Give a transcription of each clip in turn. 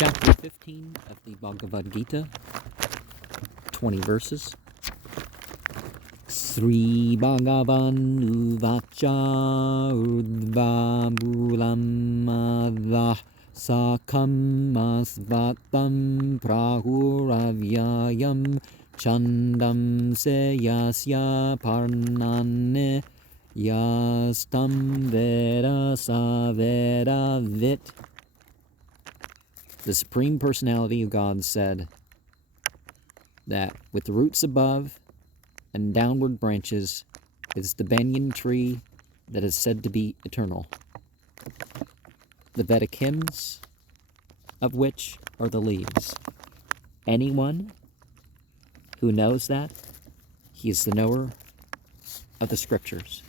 Chapter 15 of the Bhagavad Gita, 20 verses. Sri Bhagavan Uvacha Urdhva Bulam Adha Sakam Asvatam Prahuravyayam Chandam Se Yasya Parnane Yastam Veda Saveda Vit. The Supreme Personality of God said that with the roots above and downward branches is the banyan tree that is said to be eternal. The Vedic hymns of which are the leaves. Anyone who knows that, he is the knower of the scriptures.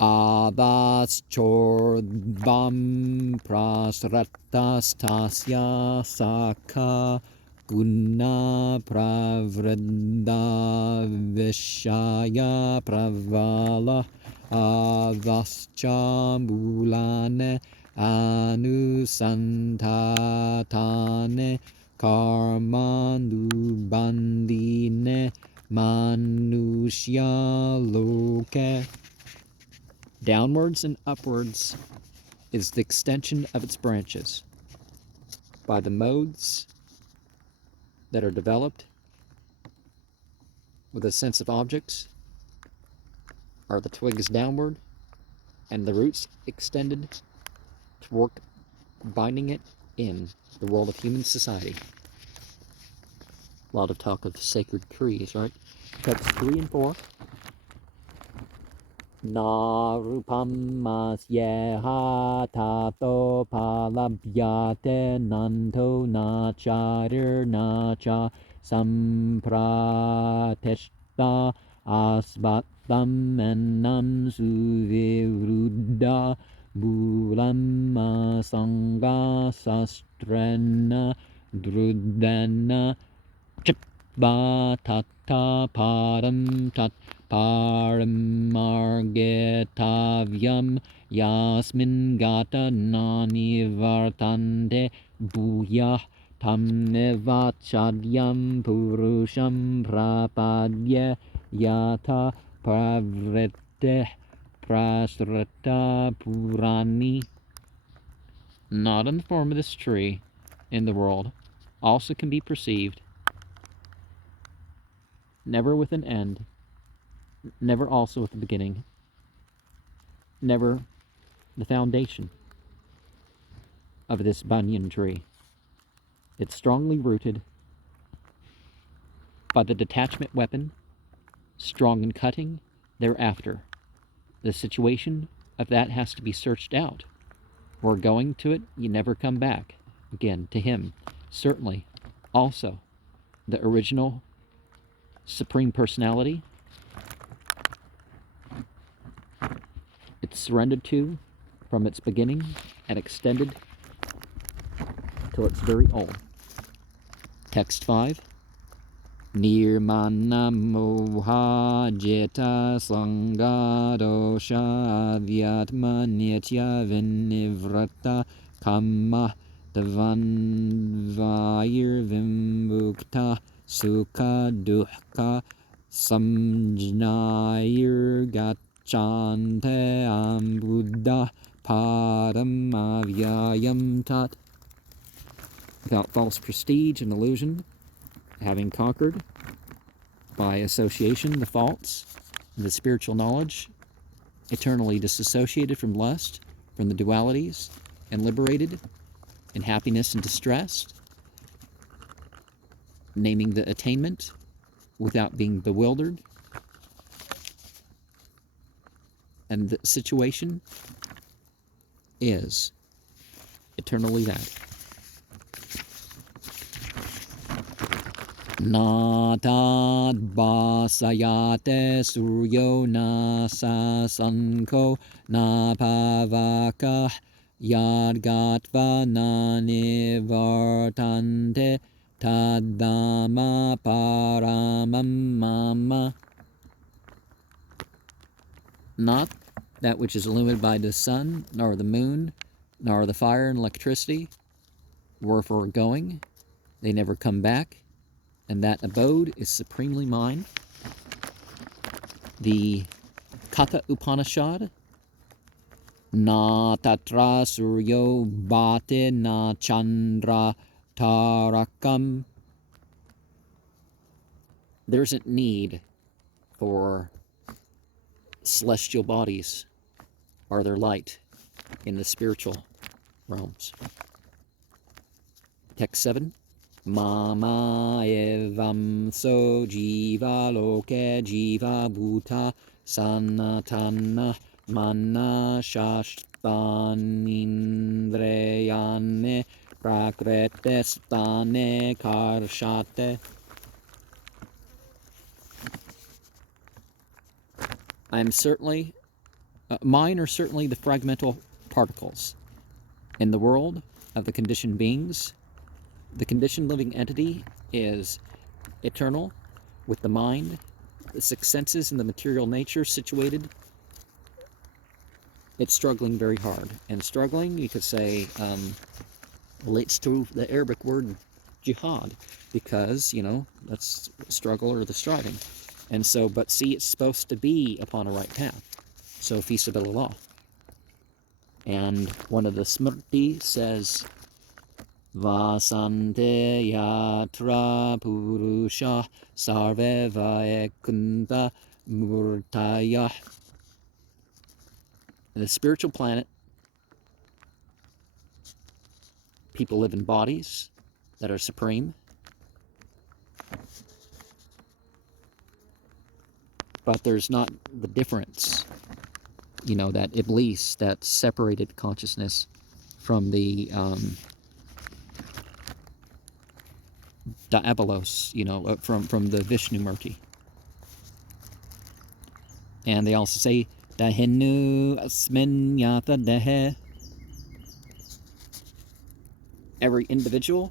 Avas chordvam prasratastasya sakha guna pravrada vishaya pravala avaschambulane anusantatane karmanubandine manushya loke. Downwards and upwards is the extension of its branches by the modes that are developed with a sense of objects are the twigs downward and the roots extended to work binding it in the world of human society. A lot of talk of sacred trees, right? Cuts 3 and 4. Na rupam masyeha tato palabhyate nanto nacharir nacha samprateshta asvatam ennam suvivrudha bulam sangha sastrena drudena chitva tatta param tat paramargetavyam yasmin gata nani vartante bhuyah tam nevachadyam purusham prapadya yata pravrite prasrata purani. Not in the form of this tree in the world also can be perceived, never with an end, never also with the beginning, never the foundation of this banyan tree. It's strongly rooted by the detachment weapon, strong in cutting thereafter. The situation of that has to be searched out. We're going to it, you never come back. Again, to him, certainly also the original Supreme Personality, it's surrendered to from its beginning and extended till its very own. Text 5. Nirmana moha jeta sangha dosha avyatma nitya vinivrata kama davanvayir vimbukta sukha dukkha samjnayir gacchante ambuddha paramavyayam tat. Without false prestige and illusion, having conquered by association the faults of the spiritual knowledge, eternally disassociated from lust, from the dualities, and liberated in happiness and distress, naming the attainment without being bewildered, and the situation is eternally that. Natad basayate suryo nasa sanko napavaka yadgatva nanivartante tadama paramam mama. Not that which is illuminated by the sun, nor the moon, nor the fire and electricity, wherefore going, they never come back, and that abode is supremely mine. The Katha Upanishad, na tatra suryo bhate na chandra tarakam. There isn't need for celestial bodies or their light in the spiritual realms. Text 7. Mama evam so jiva loke jiva bhuta sanatana mana shashtanindreyane prakrete stane karshate. I am certainly, mine are certainly the fragmental particles. In the world of the conditioned beings, the conditioned living entity is eternal, with the mind, the six senses, and the material nature situated. It's struggling very hard. And struggling, you could say, relates to the Arabic word jihad, because, that's struggle or the striving. And so, but see, it's supposed to be upon a right path. So, fi sabilillah. And one of the Smrti says, Vasante yatra purusha sarve vaikunta murtaya. In the spiritual planet, people live in bodies that are supreme. But there's not the difference, that Iblis, that separated consciousness from the Diabolos, from the Vishnu Murti. And they also say, Dahenu asmin yata dehe. Every individual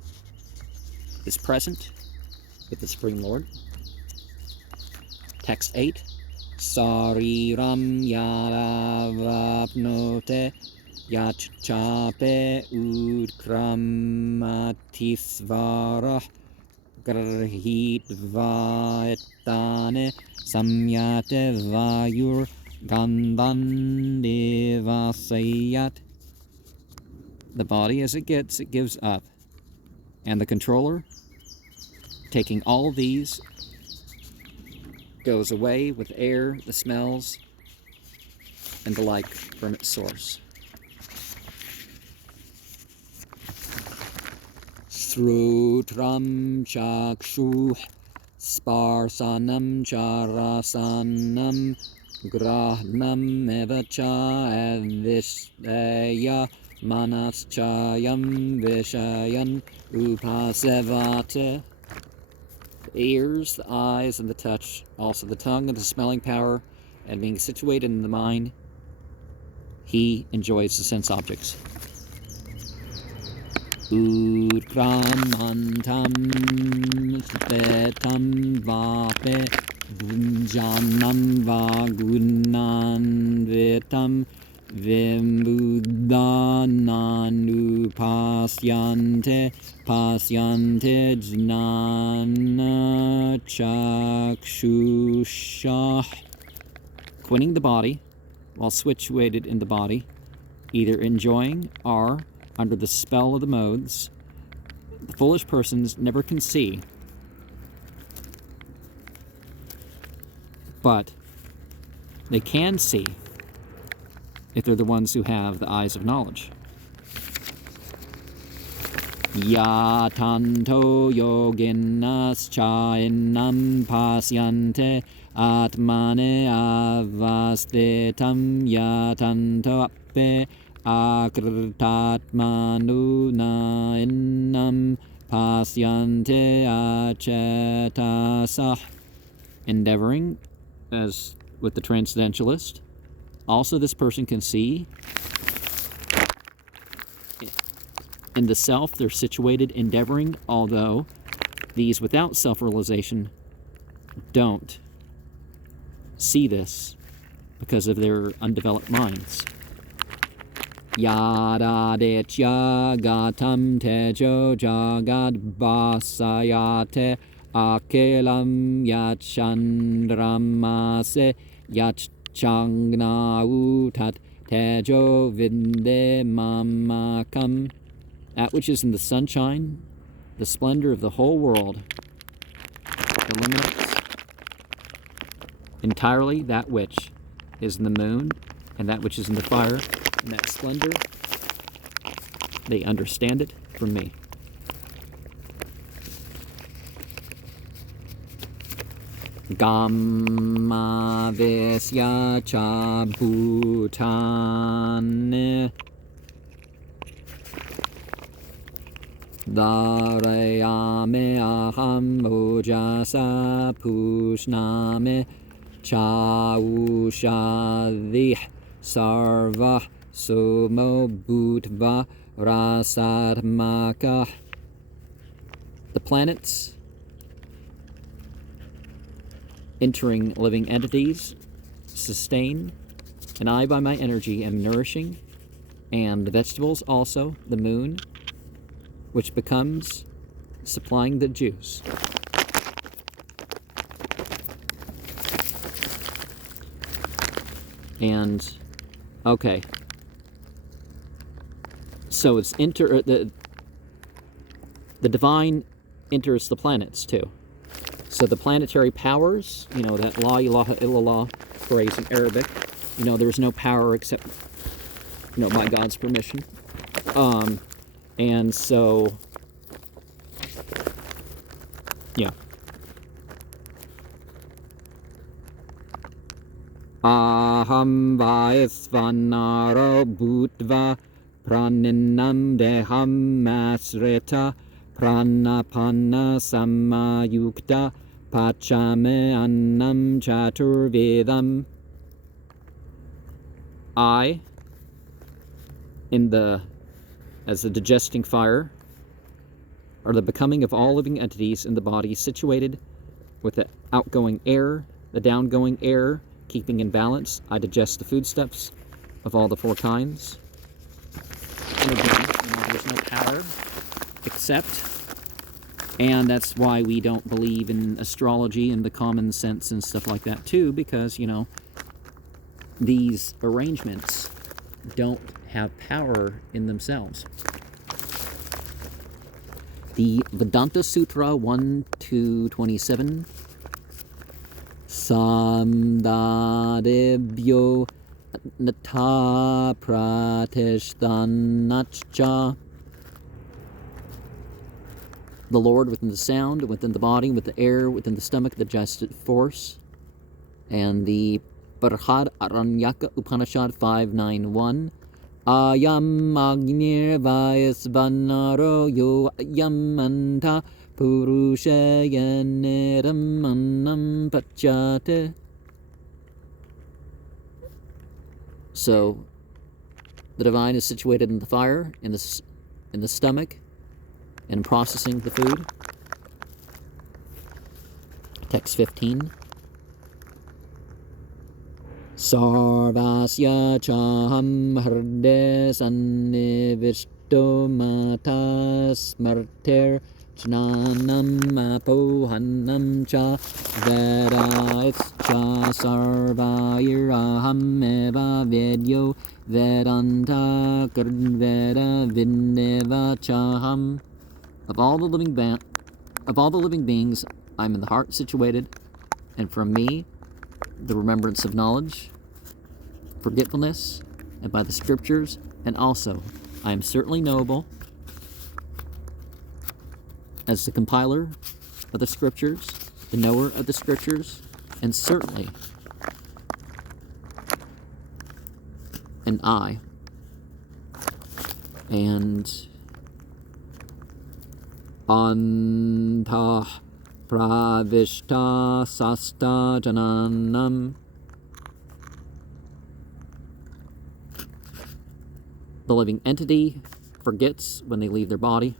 is present with the Supreme Lord. Text 8. Sariram yaravapnote yachchape udkramatisvarah grahitvaetane samyate vayur gandhandevasayat. The body as it gets, it gives up. And the controller, taking all of these, goes away with air, the smells, and the like from its source. Srutram chakshu sparsanam charasanam grahnam evacha avishaya manaschayam vishayan upasevate. The ears, the eyes, and the touch, also the tongue and the smelling power, and being situated in the mind, he enjoys the sense objects. Udkramantam svetam vape bhunjanam vagunan vitam vimbuddhananupashyante pasyante jnana chakshusha. Quitting the body while situated in the body, either enjoying or under the spell of the modes, the foolish persons never can see, but they can see if they're the ones who have the eyes of knowledge. Yatanto yoginas chainam pasyante atmane avastetam yatanto appe akritatmanu nainam pasyante achetasah. Endeavoring, as with the transcendentalist, also this person can see in the self they're situated, endeavoring, although these without self-realization don't see this because of their undeveloped minds. Yadaditya gatam tejo jagad basayate akelam yachandramase yachangna tejo vinde mamakam. That which is in the sunshine, the splendor of the whole world, eliminates entirely that which is in the moon and that which is in the fire, and that splendor, they understand it from me. Gamma Vesya Cha Bhutane Dharayame Aham Ojasa Pushname Cha Ushadih Sarvah Somo Bhutva Rasatmaka. The planets entering living entities sustain, and I by my energy am nourishing, and the vegetables also, the moon, which becomes supplying the juice. And okay, so it's the divine enters the planets too. So the planetary powers, that la ilaha illallah phrase in Arabic, there is no power except, by God's permission. And so, yeah. Aham vaisvanaro bhutva praninam deham masreta pranapanna samayukta pachame annam chaturvedam. I, as the digesting fire, are the becoming of all living entities in the body, situated with the outgoing air, the downgoing air, keeping in balance. I digest the foodstuffs of all the four kinds. And again, there's no power except, and that's why we don't believe in astrology and the common sense and stuff like that too, because, these arrangements don't have power in themselves. The Vedanta Sutra 1-227, Samdadebhyo Nata Pratishtanachcha. The Lord within the sound, within the body, with the air, within the stomach, the digestive force. And the Parhad Aranyaka Upanishad 591. Ayam Agnir Vaisvanaro Yo Yamanta Purushayaneram Annam Pachate. So, the divine is situated in the fire, in the stomach, and processing the food. Text 15. Sarvasya chaham hridhe sannivishto mata smartir jnanam apohannam cha vedaitscha sarvairaham eva vedyo vedanta krdveda vinneva chaham. Of all the living beings, I'm in the heart situated, and from me, the remembrance of knowledge, forgetfulness, and by the scriptures, and also I am certainly knowable as the compiler of the scriptures, the knower of the scriptures, and certainly an I. And Antah Pravishta Sasta Jananam. The living entity forgets when they leave their body,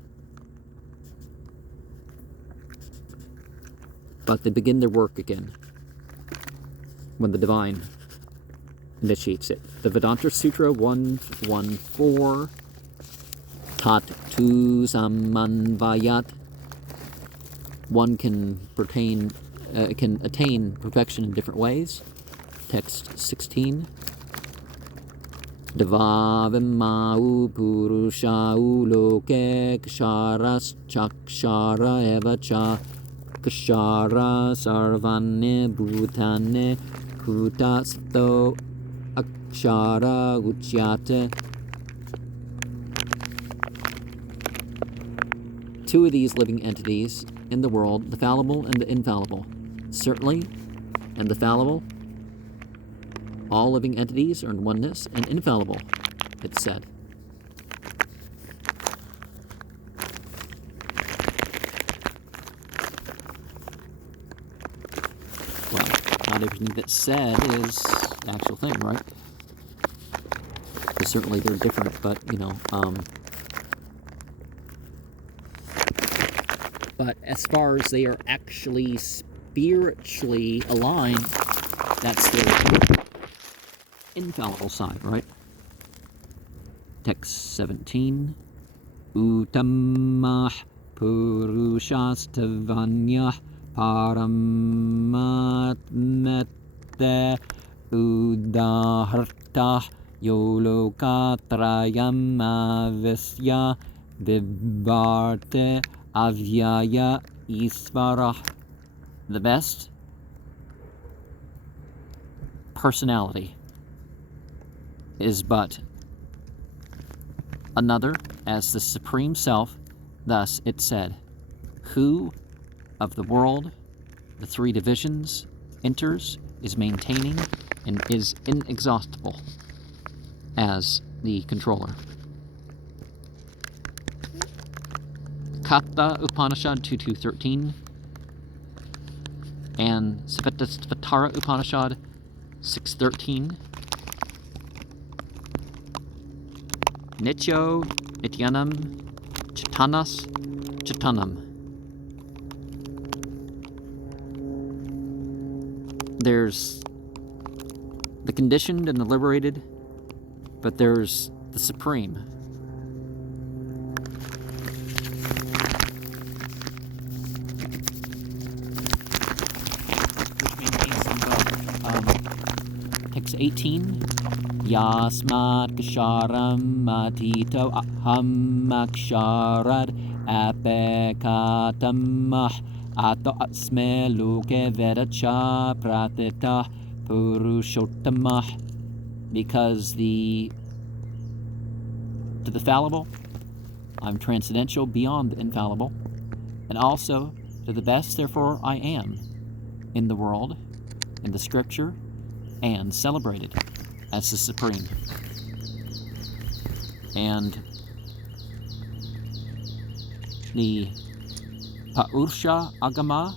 but they begin their work again when the divine initiates it. The Vedanta Sutra 114, Tat Tu Samanvayat. One can attain perfection in different ways. Text 16. Devavimau Purushau Loke Ksharas Chakshara Evacha Kshara Sarvane Bhutane Kutasto Akshara Uchyate. Two of these living entities in the world, the fallible and the infallible. Certainly, and the fallible, all living entities are in oneness, and infallible, it's said. Well, not everything that's said is the actual thing, right? Because certainly they're different, but, but as far as they are actually spiritually aligned, that's their infallible side, right? Text 17. Utamah Purushastavanyah Paramatmete Udahartah Yolokatrayam Avisya Vibharte Avyaya Isvarah. The best personality is but another as the Supreme Self. Thus it said, who of the world, the three divisions, enters, is maintaining, and is inexhaustible as the controller. Katha Upanishad 2.2.13 and Svetasvatara Upanishad 6.13. Nityo Nityanam Chetanas Chetanam. There's the conditioned and the liberated, but there's the Supreme. Which maintains them both. Text 18. Yasmat Ksharam Matito Aham Aksharad Apekatamah Ato Asme Luke Vedacha Pratita Purushottamah. Because to the fallible, I'm transcendental beyond the infallible, and also to the best, therefore I am in the world, in the scripture, and celebrated as the Supreme. And the Paursha Agama,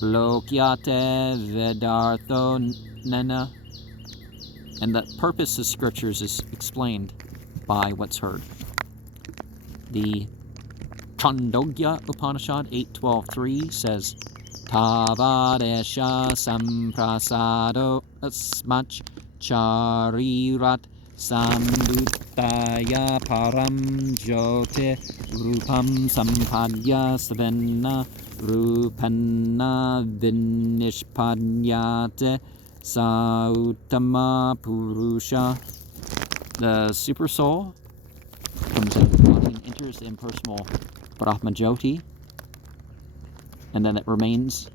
Lokyate Vedartho Nena, and the purpose of scriptures is explained by what's heard. The Chandogya Upanishad 8.12.3 says, Tavadesha Samprasado Asmach Charirat Samdutaya Param Jyote Rupam Sampadya Savenna Rupanna Vinishpanyate Sautama Purusha. The super soul comes out of the body and enters the impersonal Brahma Jyoti, and then it remains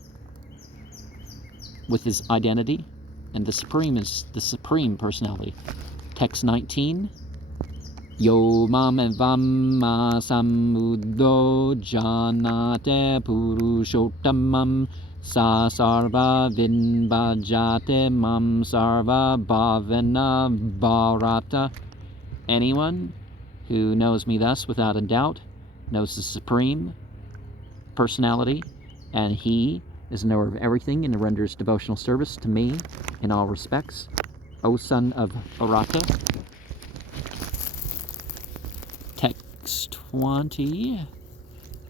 with his identity, and the Supreme is the Supreme Personality. Text 19. Yo mam evamma samuddo janate purushottamam sa sarva vinbhajate mam sarva bhavana bharata. Anyone who knows me thus without a doubt knows the Supreme Personality, and he is a knower of everything and renders devotional service to me in all respects. O son of Arata. Text 20.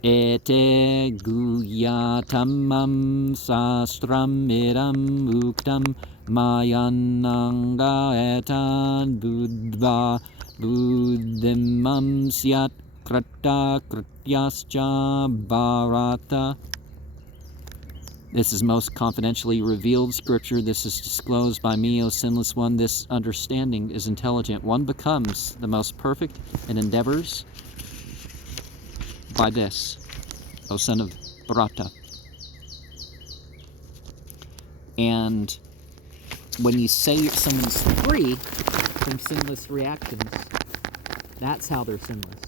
Ete guyatamam sastram idam uktam mayananga etan buddha buddhimam syat krata krityascha bharata. This is most confidentially revealed scripture. This is disclosed by me, O sinless one. This understanding is intelligent. One becomes the most perfect in endeavors by this, O son of Bharata. And when you say someone's free from sinless reactions, that's how they're sinless,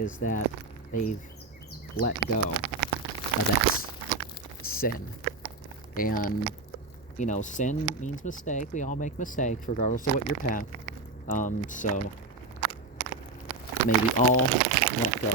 is that they've let go of that sin. And, you know, sin means mistake. We all make mistakes, regardless of what your path. So, may we all let go.